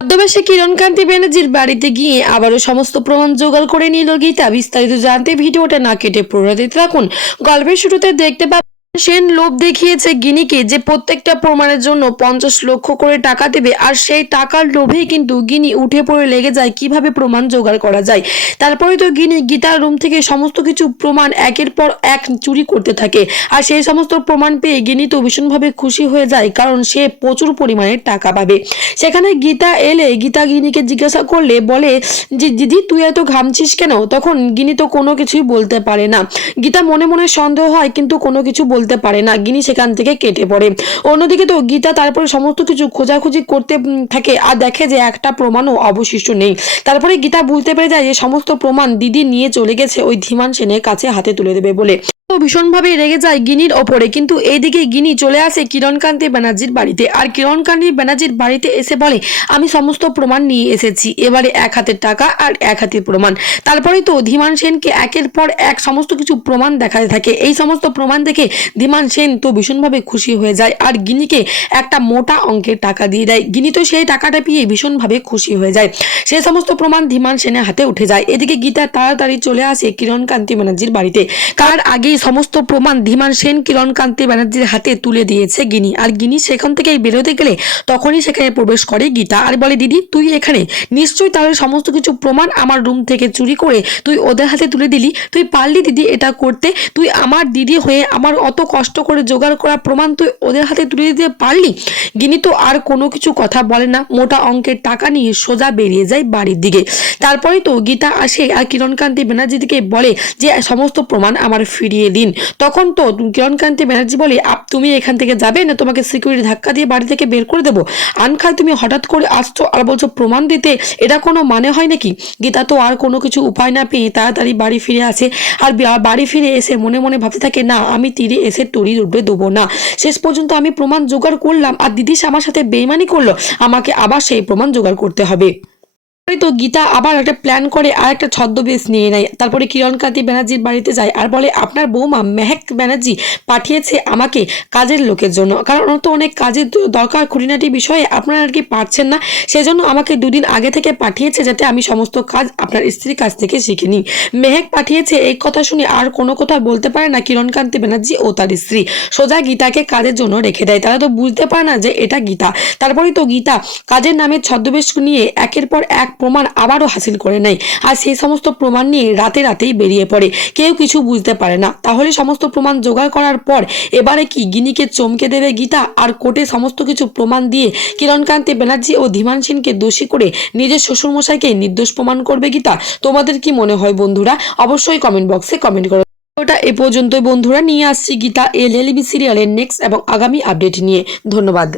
ছদ্মবেশে কিরণকান্তি ব্যানার্জির বাড়িতে গিয়ে আবারও সমস্ত প্রমাণ জোগাড় করে নিল গীতা। বিস্তারিত জানতে ভিডিওটা না কেটে পুরো দিতে থাকুন। গল্পের শুরুতে দেখতে পাবেন সেন লোভ দেখিয়েছে গিনিকে যে প্রত্যেকটা প্রমাণের জন্য পঞ্চাশ লক্ষ করে টাকা দেবে, আর সেই টাকার লোভেই কিন্তু গিনি উঠে পড়ে লেগে যায়, কীভাবে প্রমাণ জোগাড় করা যায়? তারপরে তো গিনি গীতার রুম থেকে সমস্ত কিছু প্রমাণ একের পর এক চুরি করতে থাকে, আর সেই সমস্ত প্রমাণ পেয়ে গিনি তো ভীষণভাবে খুশি হয়ে যায়, কারণ সে প্রচুর পরিমাণে টাকা পাবে। সেখানে গীতা এলে গীতা গিনিকে জিজ্ঞাসা করলে বলে যে দিদি, তুই এত ঘামছিস কেন? তখন গিনি তো কোনো কিছুই বলতে পারে না। গীতা মনে মনে সন্দেহ হয়, কিন্তু কোনো কিছু বলতে পারে না। গিনি সেখান থেকে কেটে পড়ে। অন্যদিকে তো গীতা তারপরে সমস্ত কিছু খোঁজাখুঁজি করতে থাকে আর দেখে যে একটা প্রমাণও অবশিষ্ট নেই। তারপরে গীতা বুঝতে পেরে যায় যে সমস্ত প্রমাণ দিদি নিয়ে চলে গেছে ওই ধীমান সেনের কাছে হাতে তুলে দেবে বলে। তো ভীষণভাবে রেগে যায় গিনির ওপরে। কিন্তু এইদিকে গিনি চলে আসে কিরণকান্তি ব্যানার্জির বাড়িতে। আর কিরণকান্তি ব্যানার্জির বাড়িতে এসে বলে, আমি সমস্ত প্রমাণ নিয়ে এসেছি। এবারে এক হাতের টাকা আর এক হাতের প্রমাণ। তারপরে তো ধীমান সেনকে একের পর এক সমস্ত কিছু প্রমাণ দেখাতে থাকে। এই সমস্ত প্রমাণ দেখে ধীমান সেন তো ভীষণভাবে খুশি হয়ে যায় আর গিনিকে একটা মোটা অঙ্কের টাকা দিয়ে দেয়। গিনি তো সেই টাকাটা পেয়ে ভীষণভাবে খুশি হয়ে যায়। সেই সমস্ত প্রমাণ ধীমান সেনের হাতে উঠে যায়। এদিকে গীতা তাড়াতাড়ি চলে আসে কিরণকান্তি ব্যানার্জির বাড়িতে। কার আগেই সমস্ত প্রমাণ ধীমান সেন কিরণকান্তি ব্যানার্জির হাতে তুলে দিয়েছে গিনি। আর গিনি সেখান থেকেই বেরোতে গেলে তখনই সেখানে প্রবেশ করে গীতা। আর বলে, দিদি, তুই এখানে? নিশ্চয়ই তাহলে সমস্ত কিছু প্রমাণ আমার রুম থেকে চুরি করে তুই ওদের হাতে তুলে দিলি। তুই পারলি দিদি এটা করতে। তুই আমার দিদি হয়ে আমার অত কষ্ট করে জোগাড় করা প্রমাণ তুই ওদের হাতে তুলে দিতে পারলি? গিনি তো আর কোনো কিছু কথা বলে না। মোটা অঙ্কের টাকা নিয়ে সোজা বেরিয়ে যায় বাড়ির দিকে। তারপরে তো গীতা আসে আর কিরণকান্তি ব্যানার্জিকে বলে যে, সমস্ত প্রমাণ আমার ফিরিয়ে দিন। তখন তো কিরণকান্তি ব্যানার্জি বলে, আপ, তুমি এখান থেকে যাবে না? তোমাকে সিকিউরিটি ধাক্কা দিয়ে বাড়ি থেকে বের করে দেবো। আনখাল তুমি হঠাৎ করে আসছো আর বলছো প্রমাণ দিতে? এটা কোনো মানে হয় নাকি? গীতা তো আর কোনো কিছু উপায় না পেয়ে তাড়াতাড়ি বাড়ি ফিরে আসে। আর বাড়ি ফিরে এসে মনে মনে ভাবতে থাকে, না, আমি তীরে এসে তরি উঠবে দেবো না। শেষ পর্যন্ত আমি প্রমাণ জোগাড় করলাম আর দিদি আমার সাথে বেইমানি করল। আমাকে আবার সেই প্রমাণ জোগাড় করতে হবে। তো গীতা আবার একটা প্ল্যান করে আর একটা ছদ্মবেশ নিয়ে নেয়। তারপরে কিরণকান্তি ব্যানার্জির বাড়িতে যায় আর বলে, আপনার বৌমা মেহেক ব্যানার্জি পাঠিয়েছে আমাকে কাজের লোকের জন্য। কারণ ওর তো অনেক কাজের দরকার খুঁটিনাটি বিষয়ে। আপনারা আর কি পারছেন না। সেজন্য আমাকে দুদিন আগে থেকে পাঠিয়েছে যাতে আমি সমস্ত কাজ আপনার স্ত্রীর কাছ থেকে শিখে নিই। মেহেক পাঠিয়েছে এই কথা শুনে আর কোনো কথা বলতে পারে না কিরণকান্তি ব্যানার্জি ও তার স্ত্রী। সোজা গীতাকে কাজের জন্য রেখে দেয়। তারা তো বুঝতে পারে না যে এটা গীতা। তারপরেই তো গীতা কাজের নামে ছদ্মবেশ নিয়ে একের পর এক প্রমাণ আবারও হাসিল করে নেয়। আর সেই সমস্ত প্রমাণ নিয়ে রাতে রাতেই বেরিয়ে পড়ে। কেউ কিছু বুঝতে পারে না। তাহলে সমস্ত প্রমাণ জোগাড় করার পর এবারে কি গিনিকে চমকে দেবে গীতা? আর কোর্টে সমস্ত কিছু প্রমাণ দিয়ে কিরণকান্তি ব্যানার্জি ও ধীমান সেনকে দোষী করে নিজের শ্বশুরমশাইকে নির্দোষ প্রমাণ করবে গীতা? তোমাদের কি মনে হয় বন্ধুরা? অবশ্যই কমেন্ট বক্সে কমেন্ট করো। ওটা এ পর্যন্তই বন্ধুরা। নিয়ে আসছি গীতা, এল এল বি সিরিয়ালের নেক্সট এবং আগামী আপডেট নিয়ে। ধন্যবাদ।